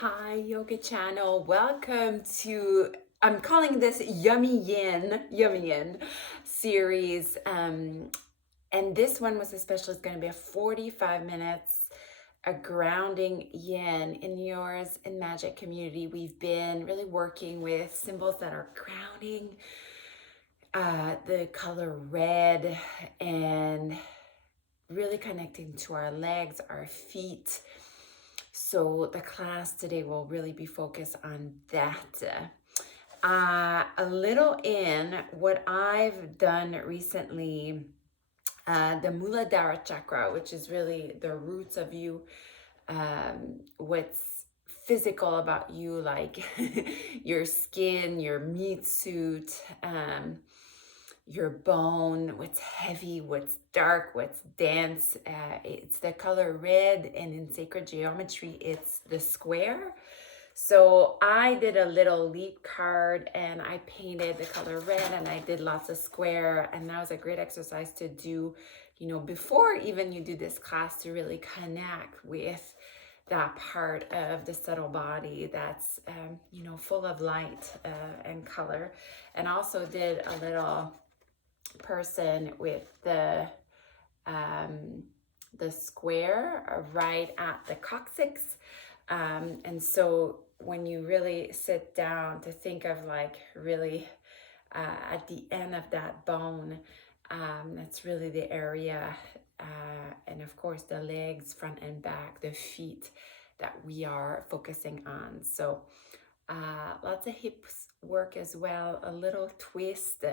Hi, Yoga Channel. Welcome to, I'm calling this Yummy Yin series. And this one was special. It's going to be a 45 minutes, a grounding yin in yours in magic community. We've been really working with symbols that are grounding, the color red, and really connecting to our legs, our feet. So the class today will really be focused on that. A little in what I've done recently, the Muladhara chakra, which is really the roots of you, what's physical about you, like your skin, your meat suit, your bone, what's heavy, what's dark, what's dense. It's the color red, and in sacred geometry, it's the square. So I did a little leap card and I painted the color red and I did lots of square. And that was a great exercise to do, before even you do this class, to really connect with that part of the subtle body that's, full of light and color. And also did a little person with the square right at the coccyx. And so when you really sit down to think of like really at the end of that bone, that's really the area, and of course the legs, front and back, the feet that we are focusing on. So lots of hips work as well, a little twist.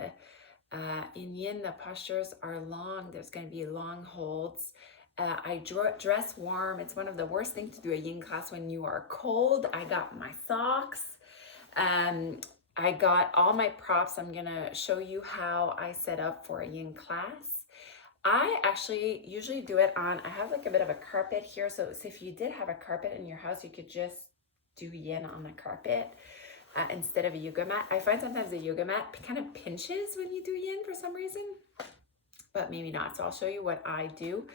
In yin, the postures are long. There's going to be long holds. I dress warm. It's one of the worst things to do a yin class when you are cold. I got my socks. I got all my props. I'm going to show you how I set up for a yin class. I actually usually do it on, I have like a bit of a carpet here. So if you did have a carpet in your house, you could just do yin on the carpet. Instead of a yoga mat. I find sometimes the yoga mat kind of pinches when you do yin for some reason, but maybe not. So I'll show you what I do.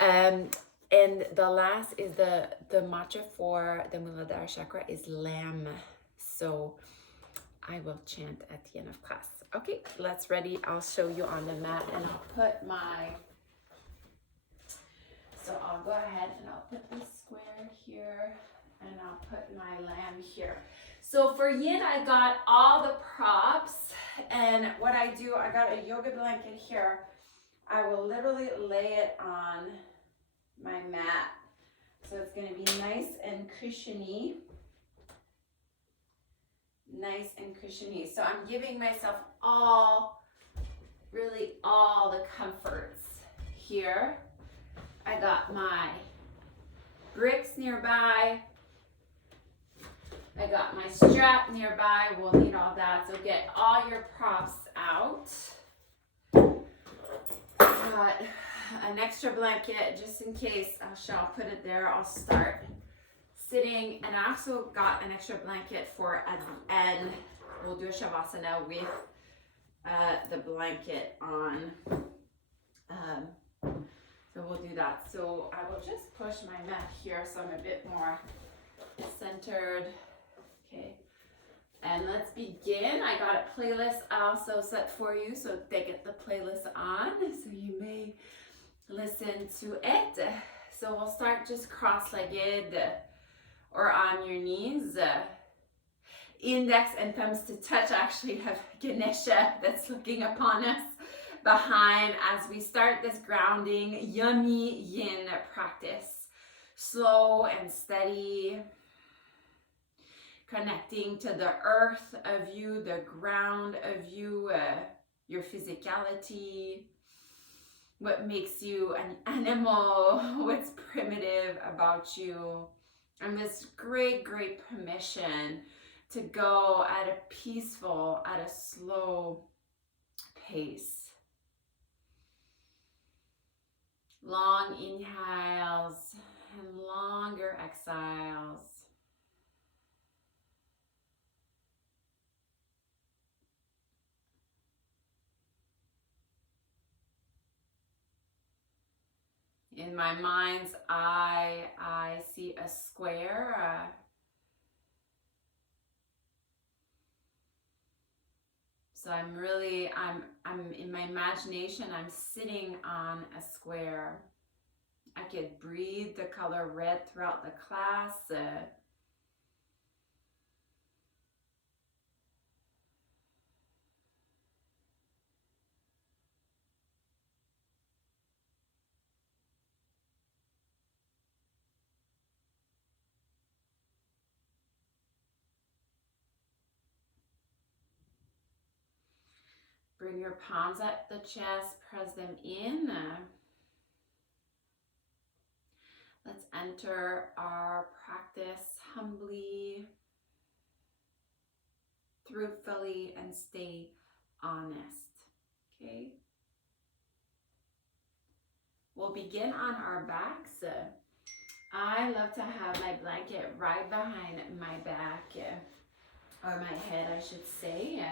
And the last is the mantra for the Muladhara chakra is Lam. So I will chant at the end of class. Okay, let's ready. I'll show you on the mat and I'll put so I'll go ahead and I'll put this square here and I'll put my lamb here. So for yin, I got all the props, and what I do, I got a yoga blanket here. I will literally lay it on my mat. So it's gonna be nice and cushiony. Nice and cushiony. So I'm giving myself really all the comforts here. I got my bricks nearby. I got my strap nearby. We'll need all that. So get all your props out. Got an extra blanket just in case. I'll put it there. I'll start sitting. And I also got an extra blanket for at the end. We'll do a Shavasana with the blanket on. So we'll do that. So I will just push my mat here so I'm a bit more centered. Okay, and let's begin. I got a playlist also set for you, so they get the playlist on, so you may listen to it. So we'll start just cross-legged or on your knees. Index and thumbs to touch. I actually have Ganesha that's looking upon us behind as we start this grounding yummy yin practice. Slow and steady. Connecting to the earth of you, the ground of you, your physicality, what makes you an animal, what's primitive about you, and this great, great permission to go at a peaceful, at a slow pace. Long inhales and longer exhales. In my mind's eye, I see a square So I'm in my imagination, I'm sitting on a square. I could breathe the color red throughout the class. Bring your palms up the chest, press them in. Let's enter our practice humbly, truthfully, and stay honest. Okay? We'll begin on our backs. I love to have my blanket right behind my back, or my head, I should say.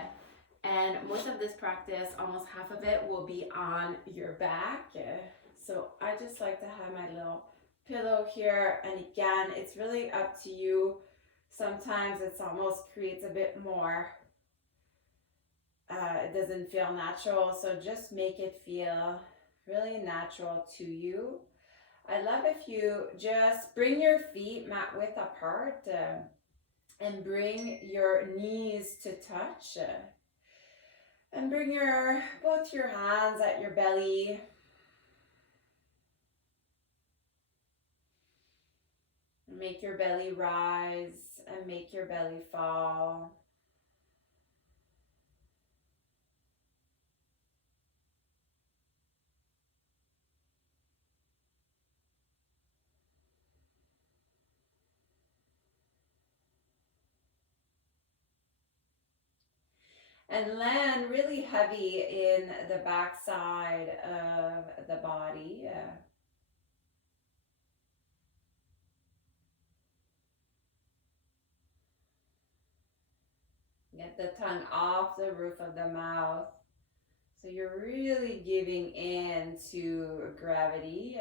And most of this practice, almost half of it, will be on your back. So I just like to have my little pillow here. And again, it's really up to you. Sometimes it's almost creates a bit more. It doesn't feel natural. So just make it feel really natural to you. I love if you just bring your feet mat width apart and bring your knees to touch. And bring both your hands at your belly. Make your belly rise and make your belly fall. And land really heavy in the back side of the body. Get the tongue off the roof of the mouth. So you're really giving in to gravity.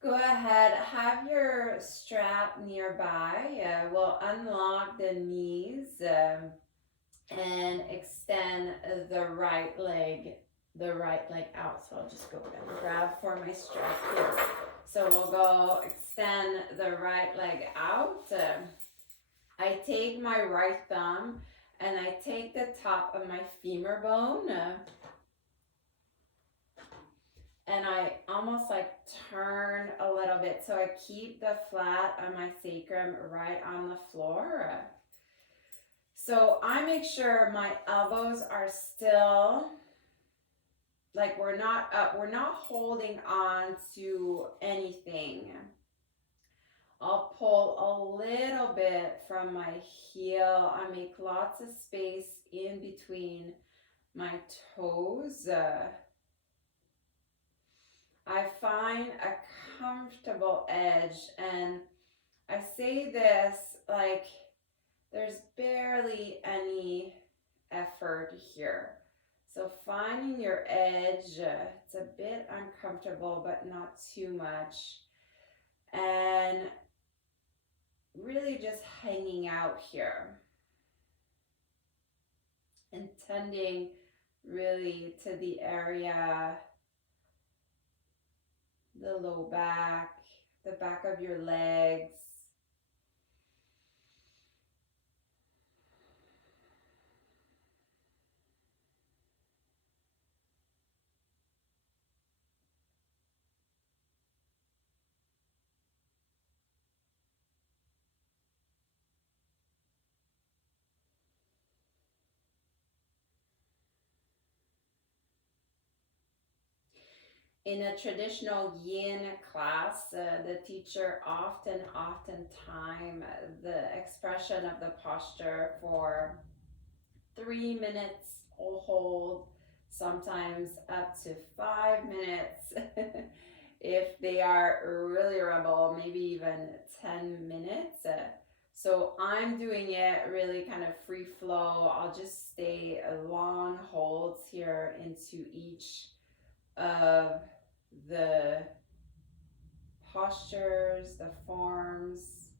Go ahead, have your strap nearby. We'll unlock the knees and extend the right leg out. So I'll just go and grab for my strap here. So we'll go extend the right leg out. I take my right thumb and I take the top of my femur bone. And I almost like turn a little bit so I keep the flat on my sacrum right on the floor. So I make sure my elbows are still, like we're not up, we're not holding on to anything. I'll pull a little bit from my heel. I make lots of space in between my toes. I find a comfortable edge, and I say this like there's barely any effort here. So finding your edge, it's a bit uncomfortable, but not too much. And really just hanging out here. And tending really to the area, the low back, the back of your legs. In a traditional yin class, the teacher oftentimes, the expression of the posture for 3 minutes will hold, sometimes up to 5 minutes. If they are really rebel, maybe even 10 minutes. So I'm doing it really kind of free flow. I'll just stay long holds here into each of the postures, the forms.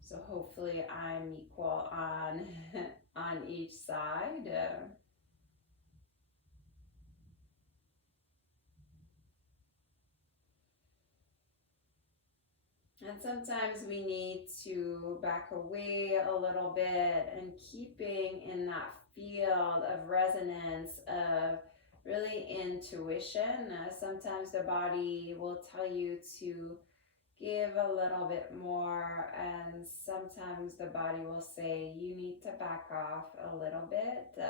So hopefully I'm equal on on each side. And sometimes we need to back away a little bit and keeping in that field of resonance of really intuition. Sometimes the body will tell you to give a little bit more, and sometimes the body will say you need to back off a little bit.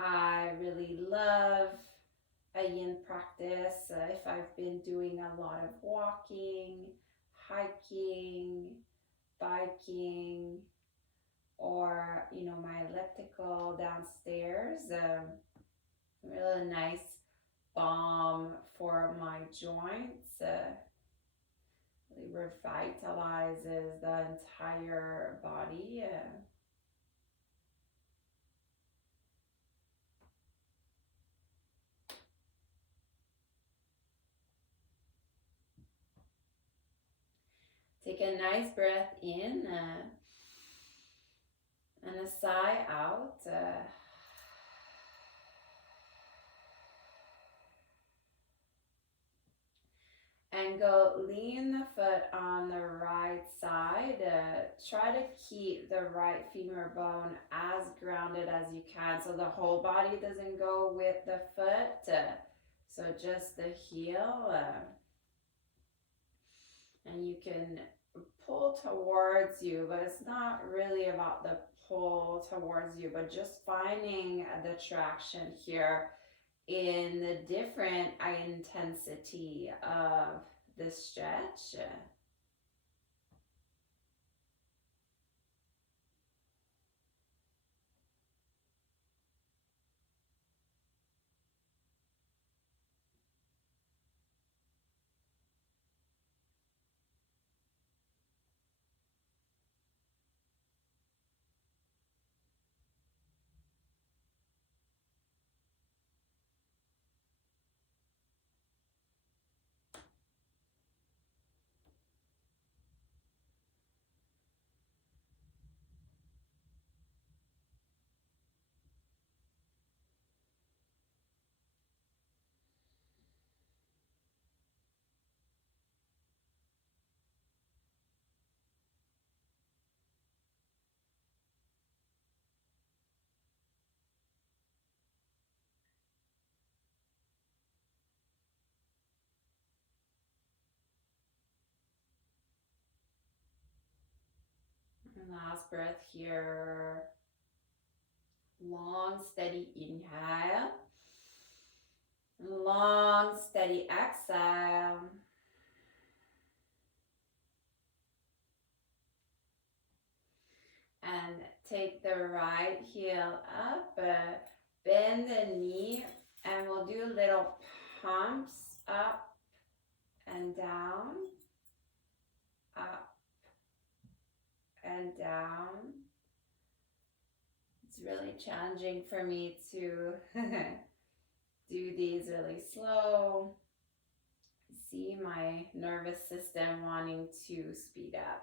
I really love a yin practice. If I've been doing a lot of walking, hiking, biking, or my elliptical downstairs, really nice balm for my joints. Really revitalizes the entire body. Take a nice breath in and a sigh out. And go lean the foot on the right side. Try to keep the right femur bone as grounded as you can so the whole body doesn't go with the foot. So just the heel. And you can pull towards you, but it's not really about the pull towards you, but just finding the traction here in the different intensity of the stretch. And last breath here. Long, steady inhale. Long, steady exhale. And take the right heel up, bend the knee, and we'll do little pumps up and down, up and down. It's really challenging for me to do these really slow. See my nervous system wanting to speed up.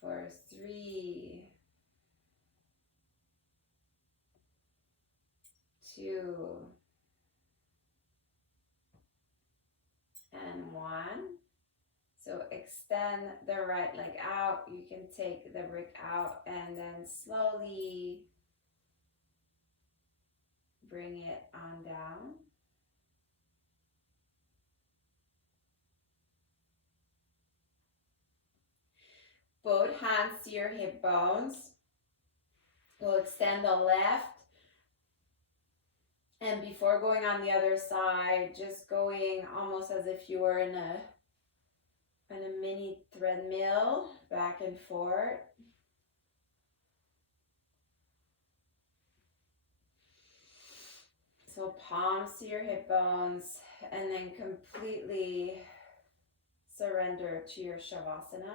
For 3, 2, and 1. So extend the right leg out. You can take the brick out and then slowly bring it on down. Both hands to your hip bones. We'll extend the left. And before going on the other side, just going almost as if you were in a mini treadmill, back and forth. So palms to your hip bones, and then completely surrender to your Shavasana.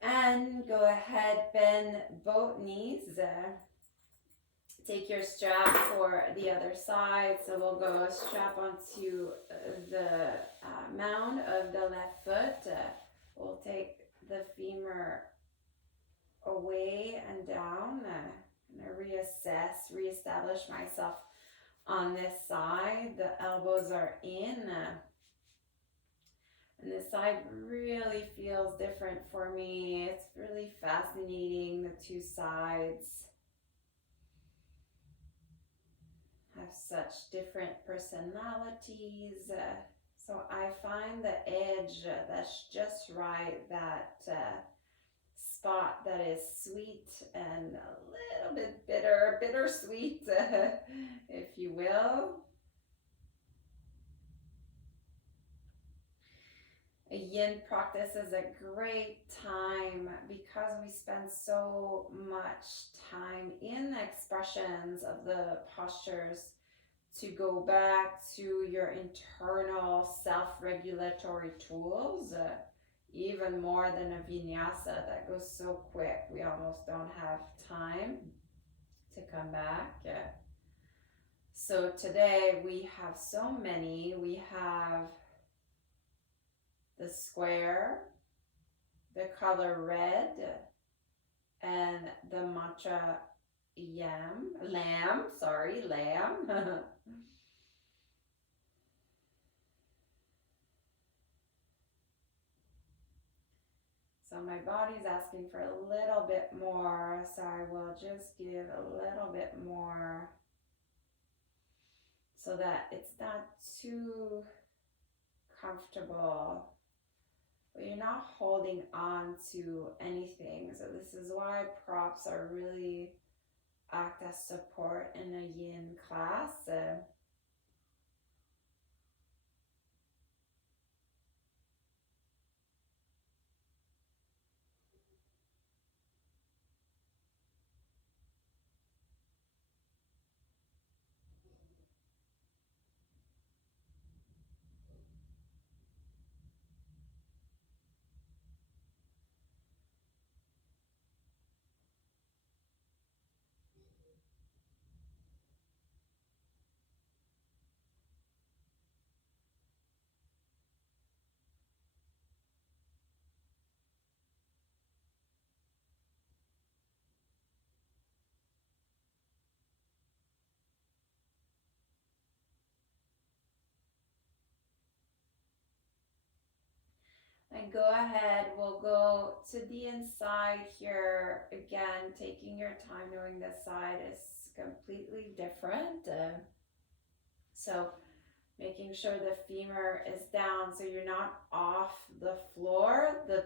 And go ahead, bend both knees. Take your strap for the other side. So we'll go strap onto the mound of the left foot. We'll take the femur away and down. I'm gonna reassess, reestablish myself on this side. The elbows are in. And this side really feels different for me. It's really fascinating. The two sides have such different personalities. So I find the edge that's just right, that spot that is sweet and a little bit bittersweet, if you will. A yin practice is a great time because we spend so much time in the expressions of the postures to go back to your internal self-regulatory tools, even more than a vinyasa that goes so quick we almost don't have time to come back. So today we have so many. We have the square, the color red, and the matcha lamb. So my body's asking for a little bit more, so I will just give a little bit more so that it's not too comfortable, but you're not holding on to anything. So this is why props are really act as support in a yin class. And go ahead, we'll go to the inside here. Again, taking your time, knowing this side is completely different. So making sure the femur is down so you're not off the floor. The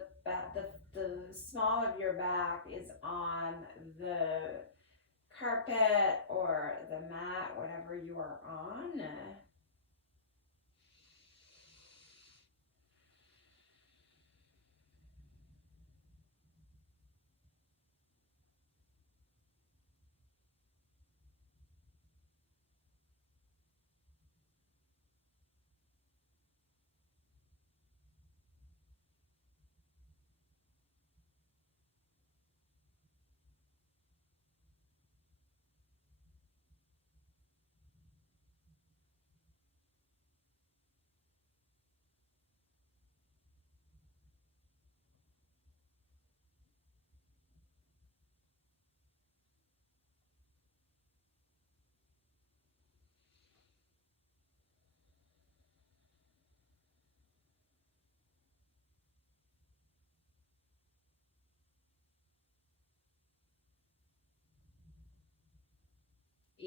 small of your back is on the carpet or the mat, whatever you are on.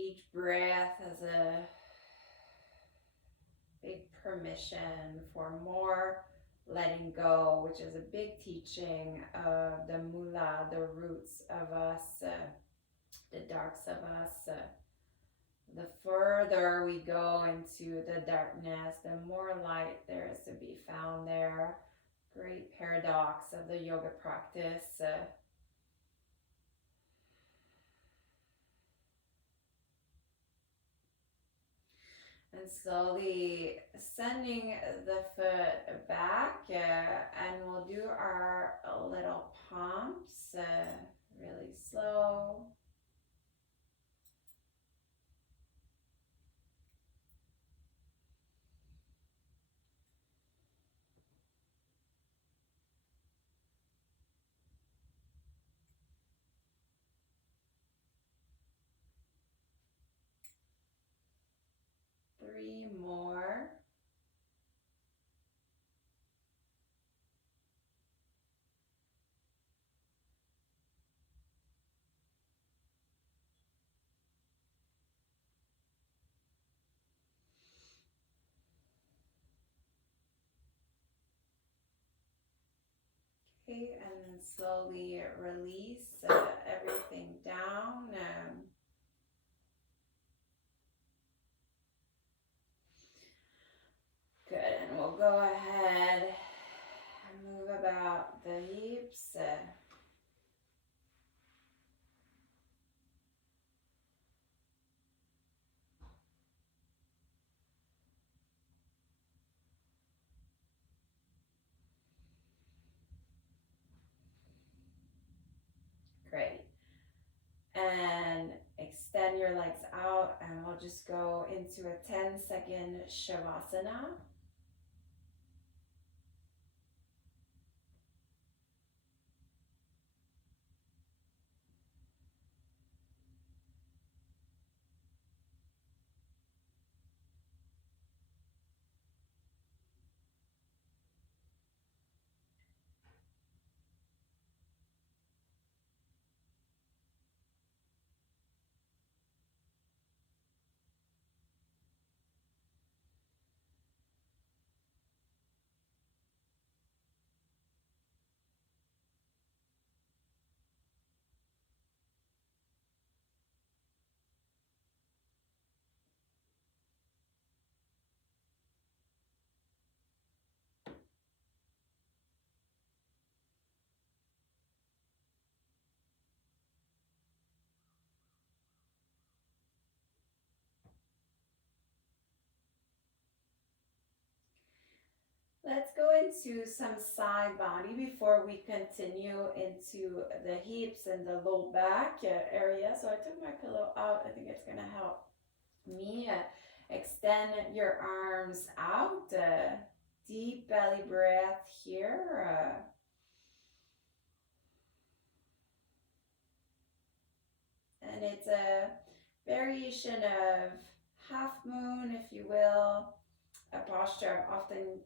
each breath as a big permission for more letting go, which is a big teaching of the mula, the roots of us, the darks of us. The further we go into the darkness, the more light there is to be found there. Great paradox of the yoga practice. And slowly sending the foot back, and we'll do our little pumps, really slow. Three more. Okay, and then slowly release everything down. Good, and we'll go ahead and move about the hips. Great. And extend your legs out, and we'll just go into a 10-second Shavasana. Let's go into some side body before we continue into the hips and the low back area. So I took my pillow out. I think it's going to help me. Extend your arms out. Deep belly breath here. And it's a variation of half moon, if you will, a posture. I often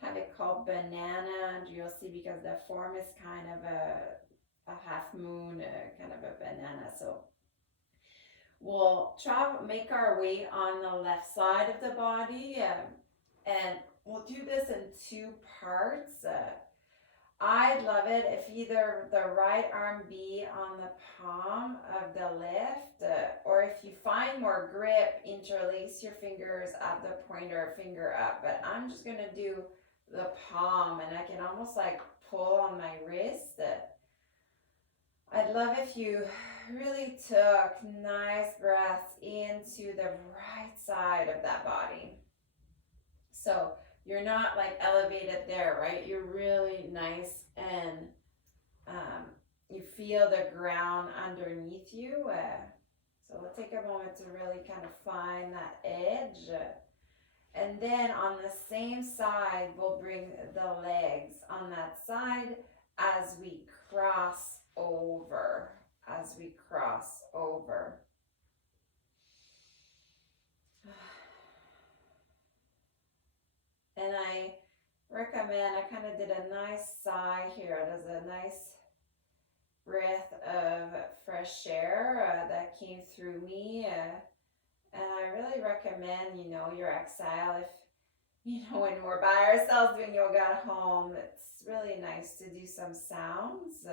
have it called banana, and you'll see because the form is kind of a half moon, kind of a banana. So we'll make our way on the left side of the body, and we'll do this in two parts. I'd love it if either the right arm be on the palm of the left, or if you find more grip, interlace your fingers at the pointer finger up. But I'm just going to do the palm, and I can almost like pull on my wrist. I'd love if you really took nice breaths into the right side of that body. So you're not like elevated there, right? You're really nice, and you feel the ground underneath you. So we'll take a moment to really kind of find that edge. And then on the same side, we'll bring the legs on that side as we cross over. As we cross over. And I recommend, I kind of did a nice sigh here. There's a nice breath of fresh air that came through me. And I really recommend, your exhale if, when we're by ourselves doing yoga at home, it's really nice to do some sounds.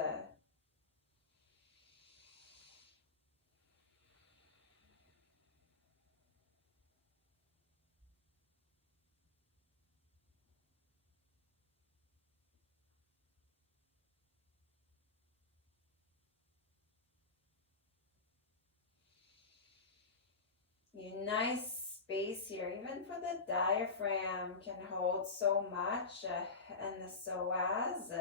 Nice space here, even for the diaphragm, can hold so much, and the psoas.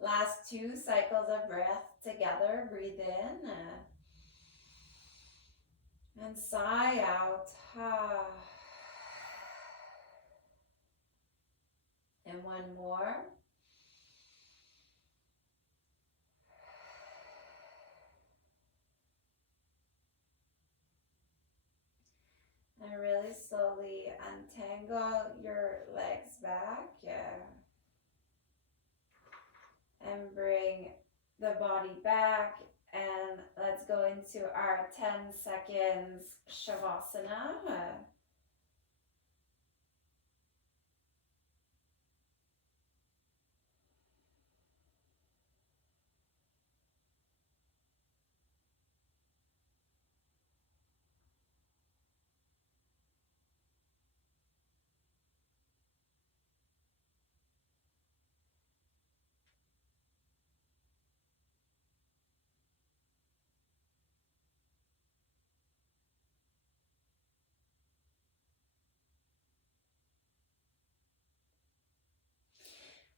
Last 2 cycles of breath together. Breathe in and sigh out. And one more. And really slowly untangle your legs back. And bring the body back. And let's go into our 10 seconds Shavasana.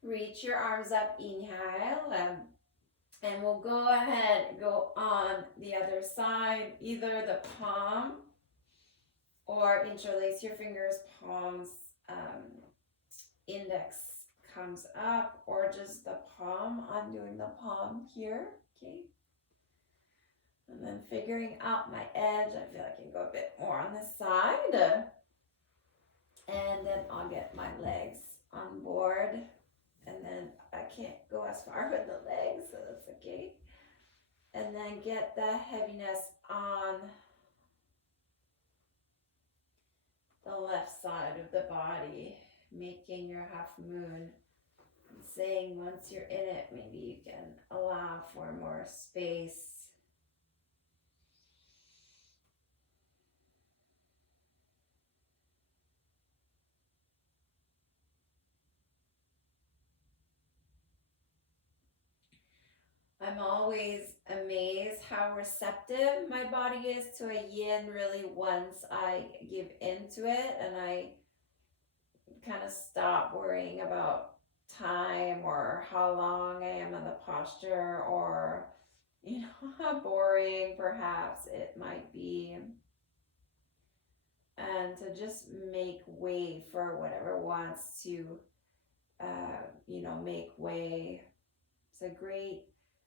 Reach your arms up, inhale, and we'll go ahead, go on the other side, either the palm or interlace your fingers, palms, index comes up, or just the palm, undoing the palm here, okay? And then figuring out my edge, I feel I can go a bit more on this side. And then I'll get my legs on board. And then I can't go as far with the legs, so that's okay. And then get the heaviness on the left side of the body, making your half moon. And saying once you're in it, maybe you can allow for more space. I'm always amazed how receptive my body is to a yin really once I give into it and I kind of stop worrying about time or how long I am in the posture or how boring perhaps it might be, and to just make way for whatever wants to make way. It's a great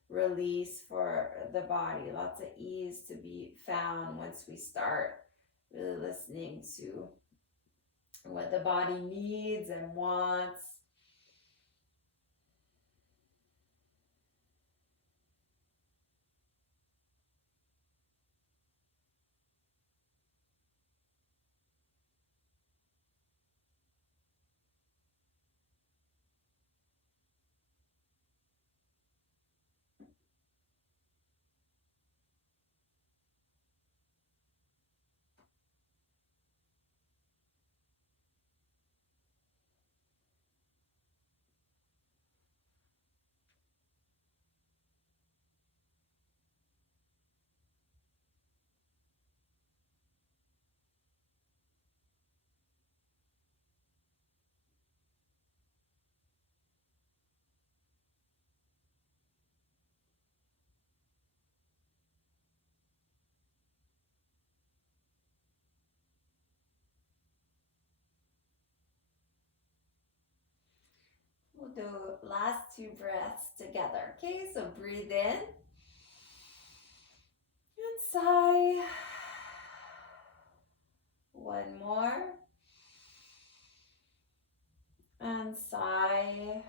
release for the body, lots of ease to be found once we start really listening to what the body needs and wants. do last 2 breaths together. Okay, so breathe in and sigh. One more. And sigh.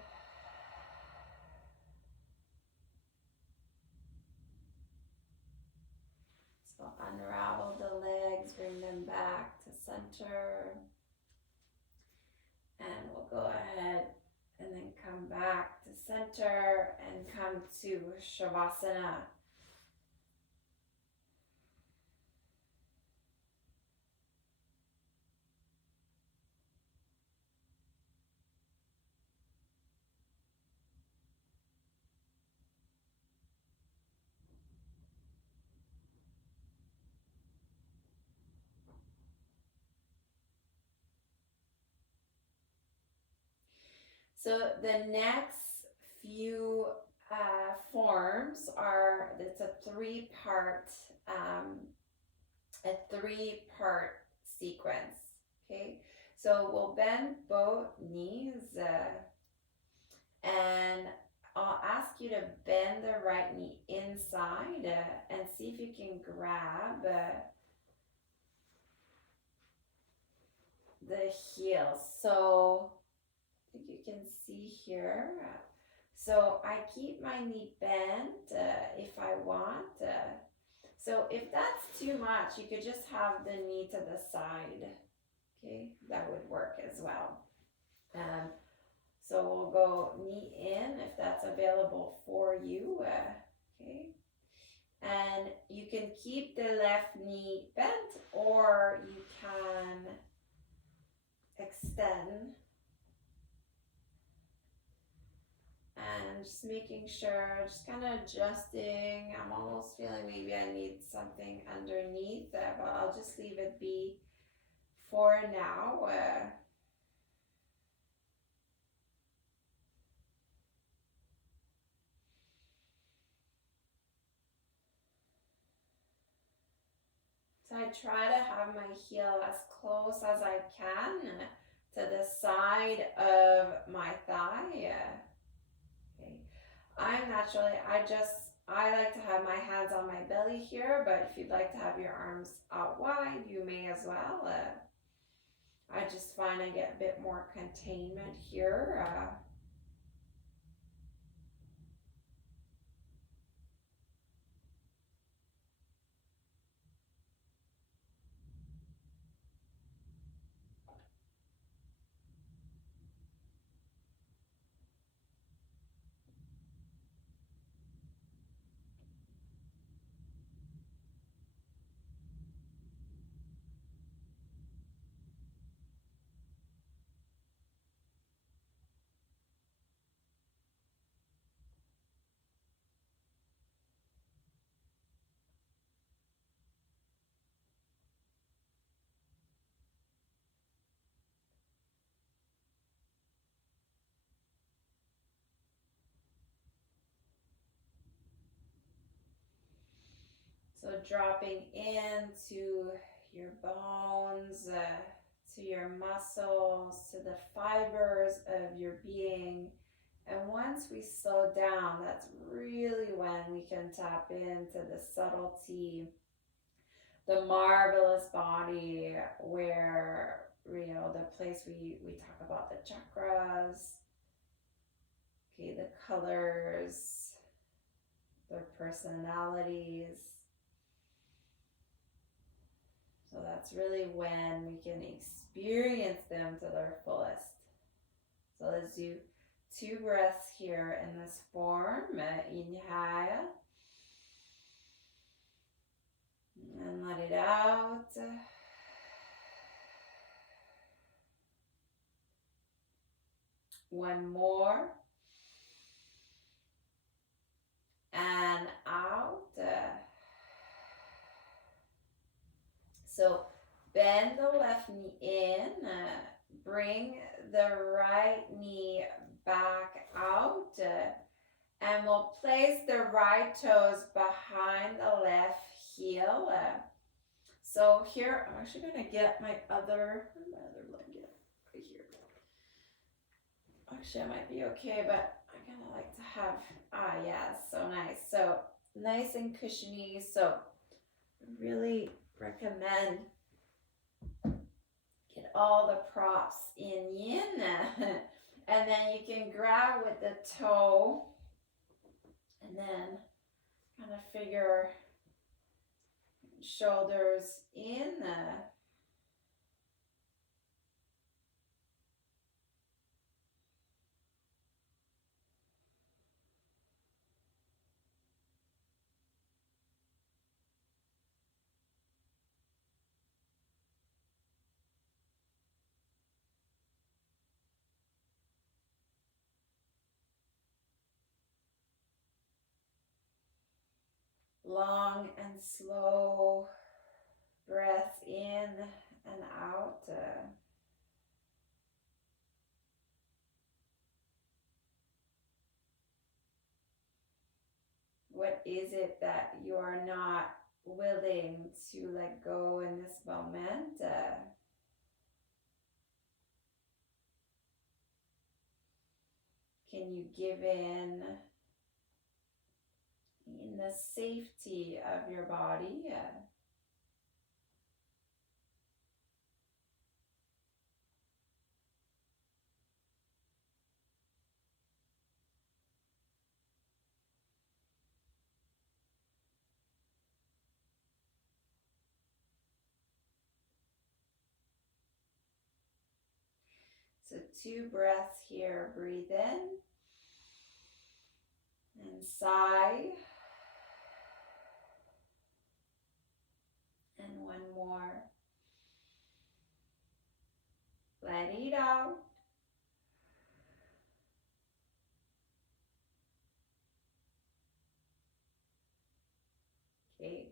So unravel the legs, bring them back to center. And we'll go ahead and then come back to center and come to Shavasana. So the next few forms are, it's a three-part sequence. Okay, so we'll bend both knees and I'll ask you to bend the right knee inside and see if you can grab the heel. So I think you can see here. So I keep my knee bent if I want. So if that's too much, you could just have the knee to the side. Okay, that would work as well. So we'll go knee in if that's available for you. Okay, and you can keep the left knee bent or you can extend. And just making sure, just kind of adjusting. I'm almost feeling maybe I need something underneath that, but I'll just leave it be for now. So I try to have my heel as close as I can to the side of my thigh. Okay. I like to have my hands on my belly here, but if you'd like to have your arms out wide, you may as well. I just find I get a bit more containment here. So dropping into your bones, to your muscles, to the fibers of your being. And once we slow down, that's really when we can tap into the subtlety, the marvelous body, where, the place we talk about the chakras, okay, the colors, their personalities. So that's really when we can experience them to their fullest. So let's do 2 breaths here in this form. Inhale. And let it out. One more. And out. So bend the left knee in, bring the right knee back out, and we'll place the right toes behind the left heel. So here, I'm actually going to get my other blanket right here. Actually, I might be okay, but I kind of like to have, yeah, so nice. So nice and cushiony. So really recommend get all the props in yin. And then you can grab with the toe and then kind of figure shoulders in. Long and slow breath in and out. What is it that you are not willing to let go in this moment? Can you give in the safety of your body? So 2 breaths here. Breathe in and sigh. And 1 more. Let it out. Okay.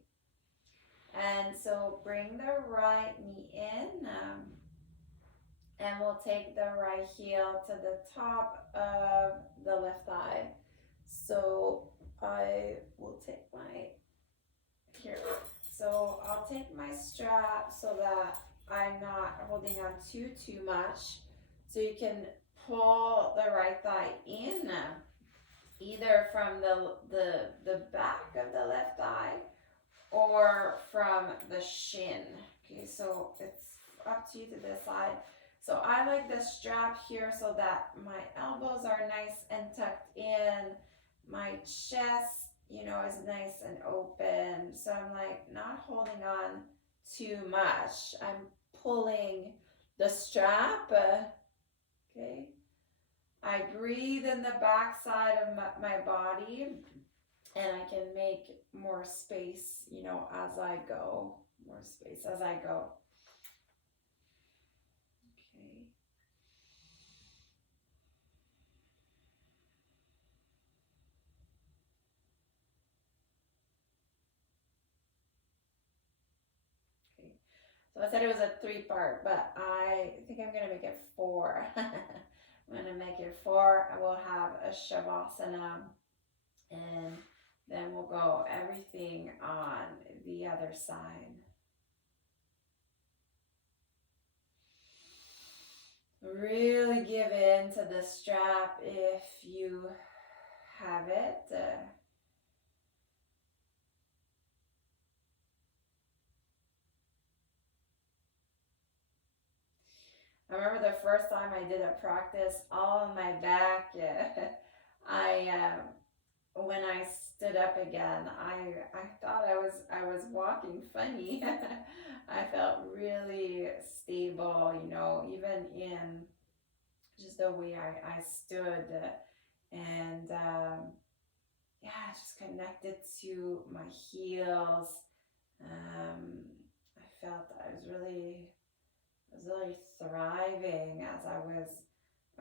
And so bring the right knee in. And we'll take the right heel to the top of the left thigh. So I will take my, here. So I'll take my strap so that I'm not holding on too much. So you can pull the right thigh in, either from the back of the left thigh or from the shin. Okay, so it's up to you to decide. So I like the strap here so that my elbows are nice and tucked in. My chest, is nice and open. So I'm like not holding on too much. I'm pulling the strap. Okay. I breathe in the back side of my body, and I can make more space, as I go. More space as I go. Okay. Okay. So I said it was a 3-part, but I think I'm going to make it 4. I'm going to make it 4. I will have a Shavasana, and then we'll go everything on the other side. Really give in to the strap if you have it. I remember the first time I did a practice all on my back. When I stood up again, I thought I was walking funny. I felt really stable, even in just the way I stood, and yeah, just connected to my heels. I felt I was really thriving as I was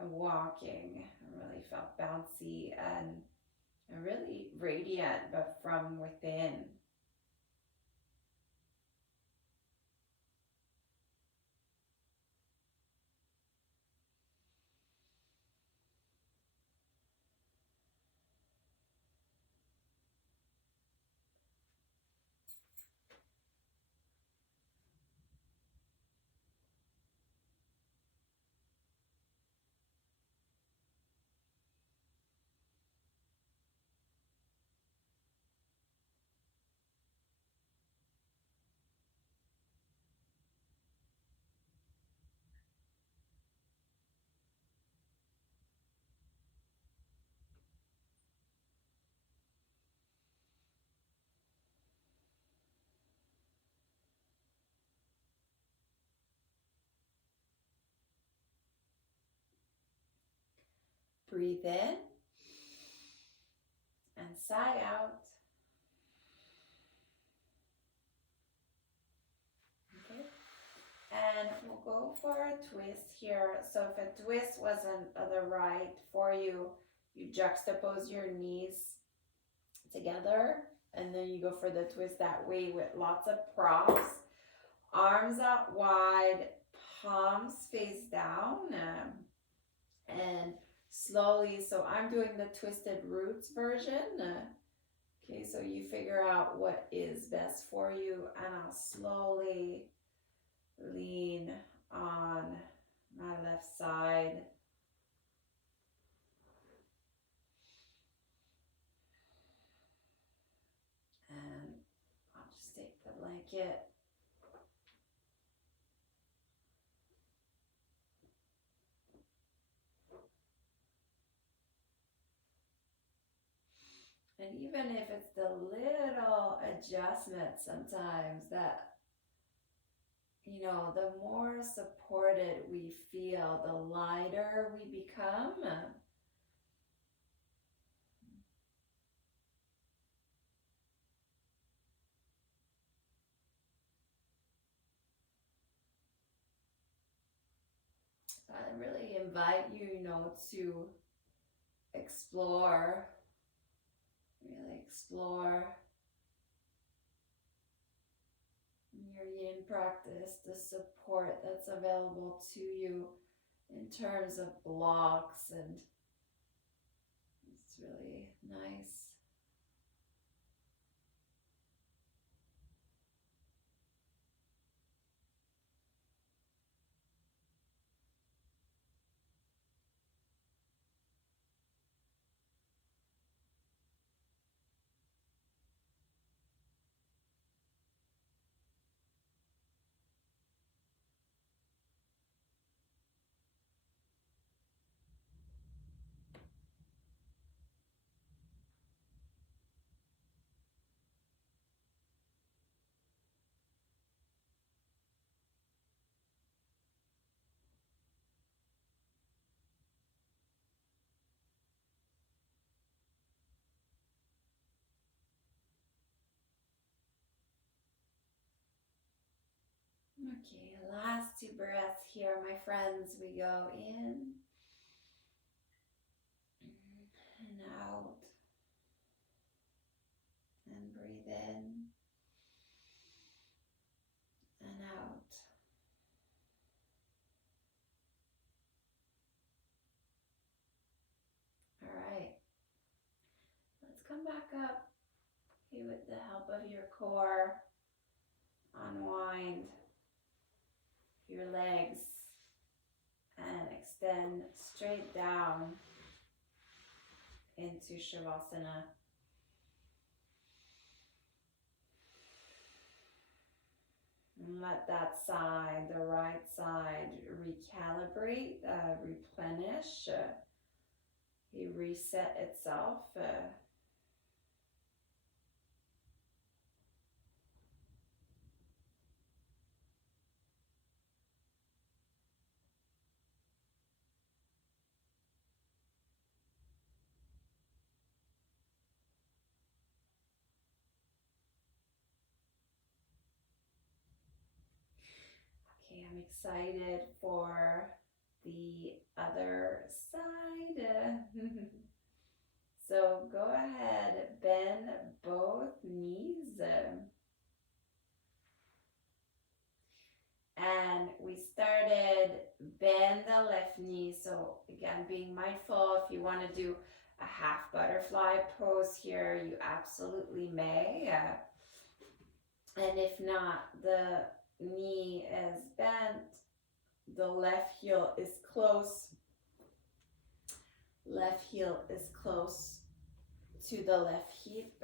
walking. I really felt bouncy and really radiant, but from within. breathe in and sigh out. Okay. And we'll go for a twist here. So if a twist wasn't the right for you, you juxtapose your knees together and then you go for the twist that way with lots of props. Arms out wide, palms face down, and slowly, so I'm doing the twisted roots version. Okay, so you figure out what is best for you, and I'll slowly lean on my left side. And I'll just take the blanket. And even if it's the little adjustment sometimes that, you know, the more supported we feel, the lighter we become. I really invite you, you know, to explore, really explore in your yin practice the support that's available to you in terms of blocks, and it's really nice. Okay, last 2 breaths here, my friends. We go in and out, and breathe in and out. All right, let's come back up. Okay, with the help of your core, unwind your legs and extend straight down into Shavasana. And let that side, the right side, recalibrate, replenish, reset itself. Okay, I'm excited for the other side. So go ahead, bend both knees. And we started bend the left knee. So again, being mindful, if you want to do a half butterfly pose here, you absolutely may. And if not, the knee is bent, the left heel is close. Left heel is close to the left hip.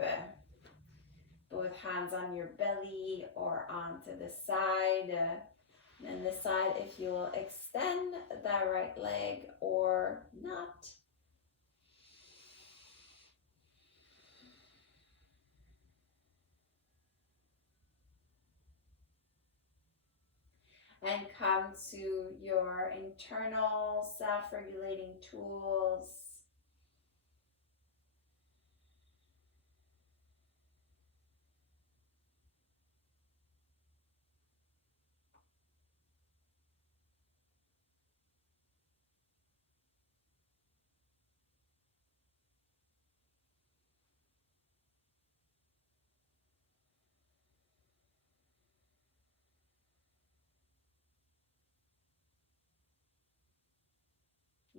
Both hands on your belly or onto the side. And this side, if you will extend that right leg or not. And come to your internal self-regulating tools.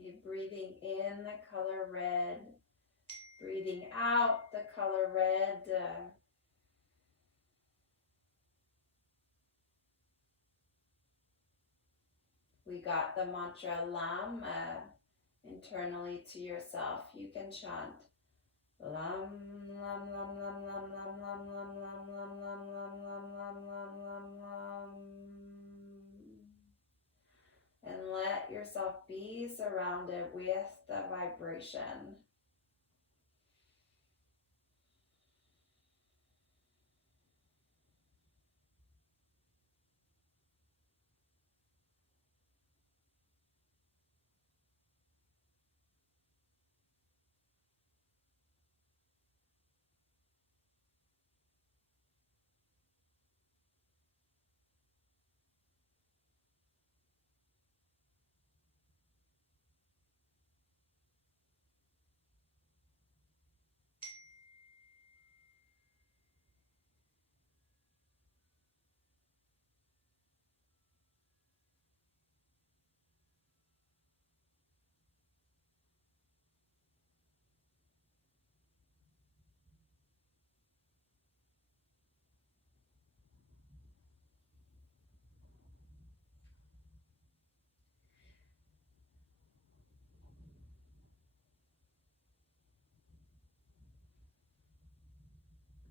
You're breathing in the color red, breathing out the color red. We got the mantra Lam internally to yourself. You can chant Lam, lam, lam, lam, lam, lam, lam, lam, lam, lam, lam, lam, lam, lam, lam, lam, lam. And let yourself be surrounded with the vibration.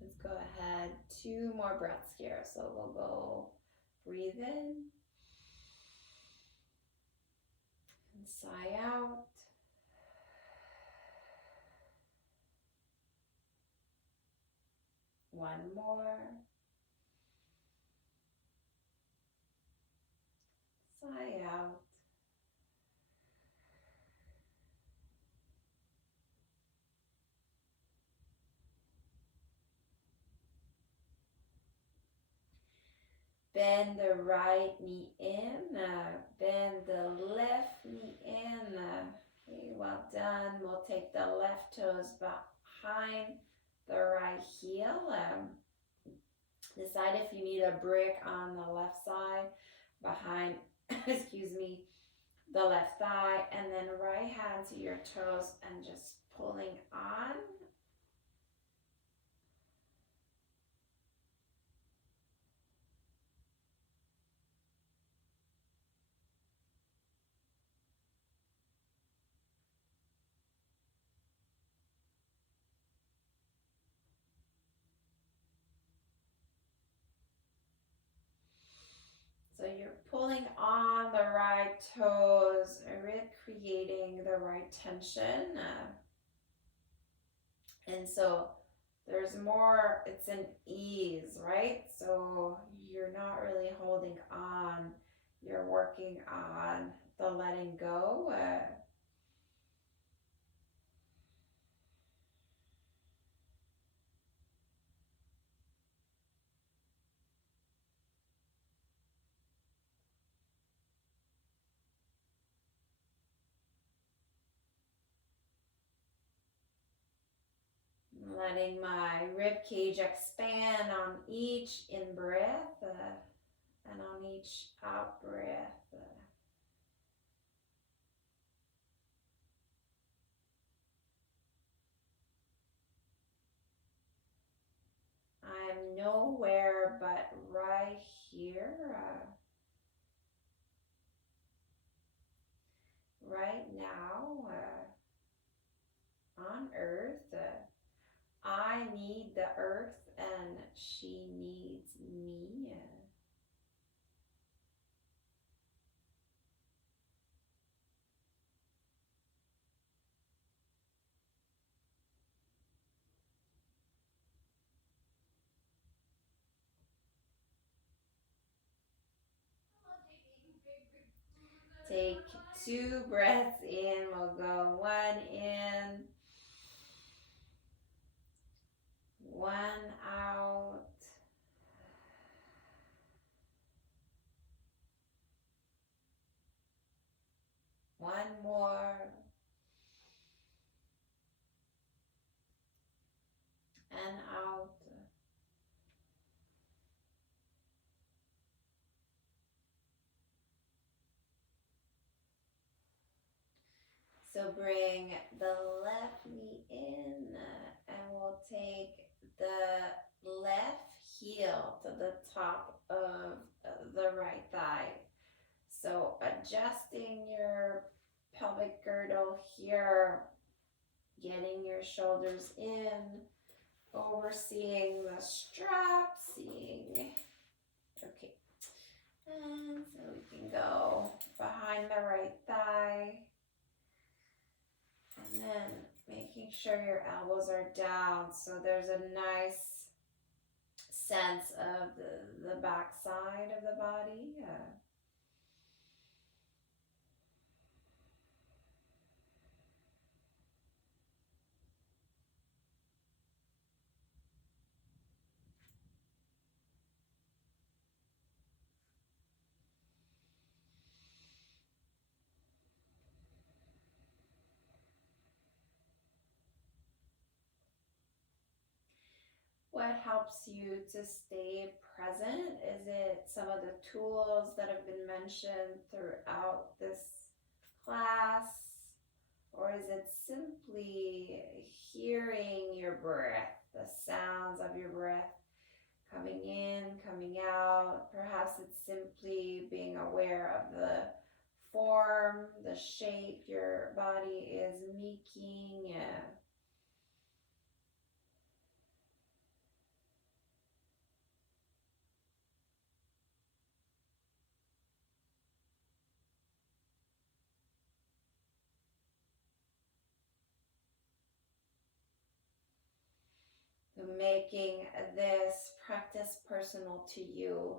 Let's go ahead, 2 more breaths here. So we'll go breathe in and sigh out. One more. Sigh out. Bend the right knee in, bend the left knee in. Okay, well done. We'll take the left toes behind the right heel. Decide if you need a brick on the left side, behind, excuse me, the left thigh, and then right hand to your toes and just pulling on. So you're pulling on the right toes, creating the right tension. And so there's more, it's an ease, right? So you're not really holding on, you're working on the letting go. Letting my rib cage expand on each in-breath and on each out-breath. I'm nowhere but right here, right now, on earth. I need the earth and she needs me. Take 2 breaths in. We'll go 1 in, 1 out. One more. And out. So bring the left knee in and we'll take the left heel to the top of the right thigh. So adjusting your pelvic girdle here, getting your shoulders in, overseeing the strap, seeing, okay. And so we can go behind the right thigh. And then making sure your elbows are down so there's a nice sense of the back side of the body. What helps you to stay present? Is it some of the tools that have been mentioned throughout this class? Or is it simply hearing your breath, the sounds of your breath coming in, coming out? Perhaps it's simply being aware of the form, the shape your body is making. Making this practice personal to you.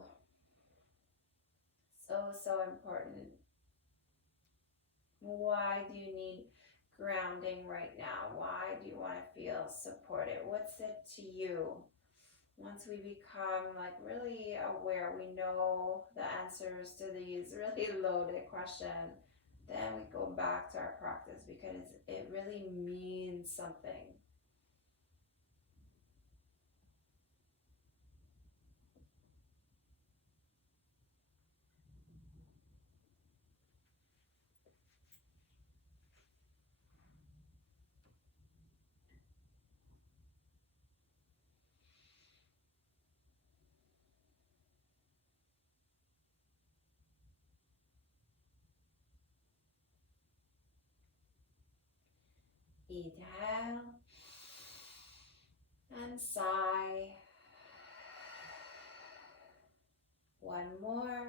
So important. Why do you need grounding right now? Why do you want to feel supported? What's it to you? Once we become like really aware, we know the answers to these really loaded questions, then we go back to our practice because it really means something. Inhale and sigh. One more.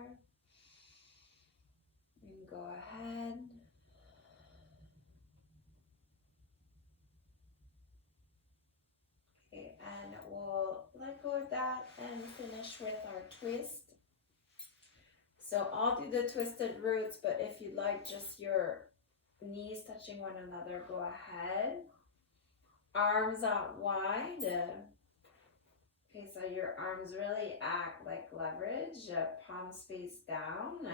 And go ahead. Okay, and we'll let go of that and finish with our twist. So I'll do the twisted roots, but if you'd like just your knees touching one another, go ahead. Arms out wide. Okay, so your arms really act like leverage, palms face down.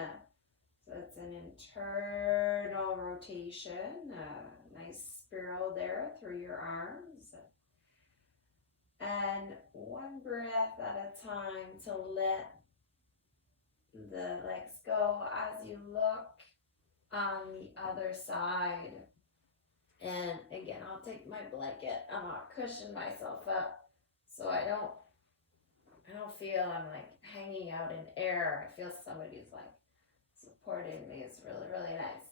So it's an internal rotation, nice spiral there through your arms. And one breath at a time to let the legs go as you look on the other side. And again, I'll take my blanket and I'll cushion myself up so I don't feel I'm like hanging out in air. I feel somebody's like supporting me. It's really, really nice.